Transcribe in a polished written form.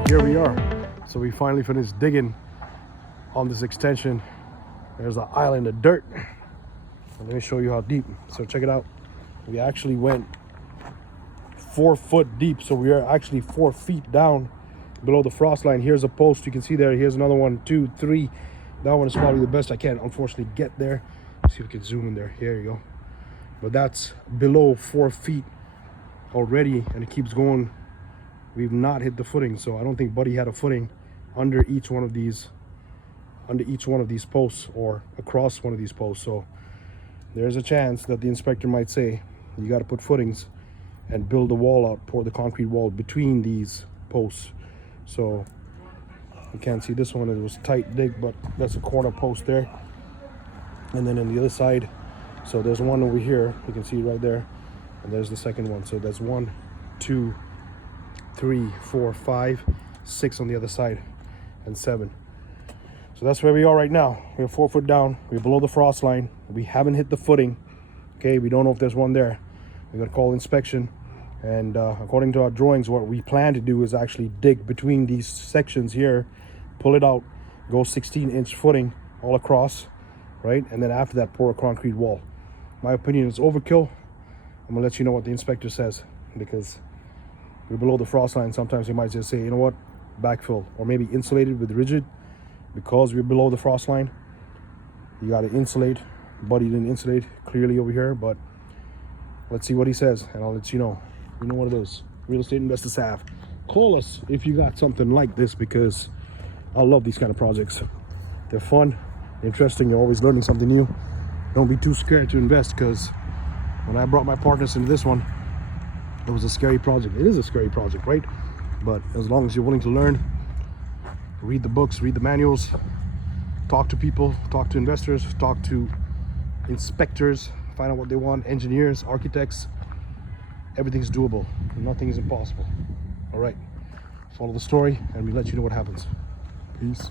right, here we are. So we finally finished digging on this extension. There's an island of dirt. And let me show you how deep. So check it out. We actually went 4 foot deep. So we are actually 4 feet down below the frost line. Here's a post you can see there. Here's another one, 2, 3. That one is probably the best I can unfortunately get there. Let's see if we can zoom in there. Here you go. But that's below 4 feet already, and it keeps going. We've not hit the footing, so I don't think Buddy had a footing under each one of these posts or across one of these posts. So there's a chance that the inspector might say you got to put footings and build a wall out, pour the concrete wall between these posts. So you can't see this one, it was tight dig, but that's a corner post there. And then on the other side, so there's one over here, you can see right there, and there's the second one. So there's 1, 2, 3, 4, 5, 6 on the other side, and 7. So that's where we are right now. We're 4 foot down. We're below the frost line. We haven't hit the footing. Okay, we don't know if there's one there. We got to call inspection. And according to our drawings, what we plan to do is actually dig between these sections here, pull it out, go 16-inch footing all across, right? And then after that, pour a concrete wall. My opinion is overkill. I'm gonna let you know what the inspector says, because we're below the frost line. Sometimes they might just say, you know what, backfill, or maybe insulated with rigid. Because we're below the frost line, you got to insulate. Buddy didn't insulate clearly over here, but let's see what he says, and I'll let you know. You know what it is. Real estate investors have. Call us if you got something like this, because I love these kind of projects. They're fun, interesting. You're always learning something new. Don't be too scared to invest, because when I brought my partners into this one, it was a scary project. It is a scary project, right? But as long as you're willing to learn, read the books, read the manuals, talk to people, talk to investors, talk to inspectors, find out what they want, engineers, architects, everything's doable. Nothing is impossible. All right, follow the story and we let you know what happens. Peace.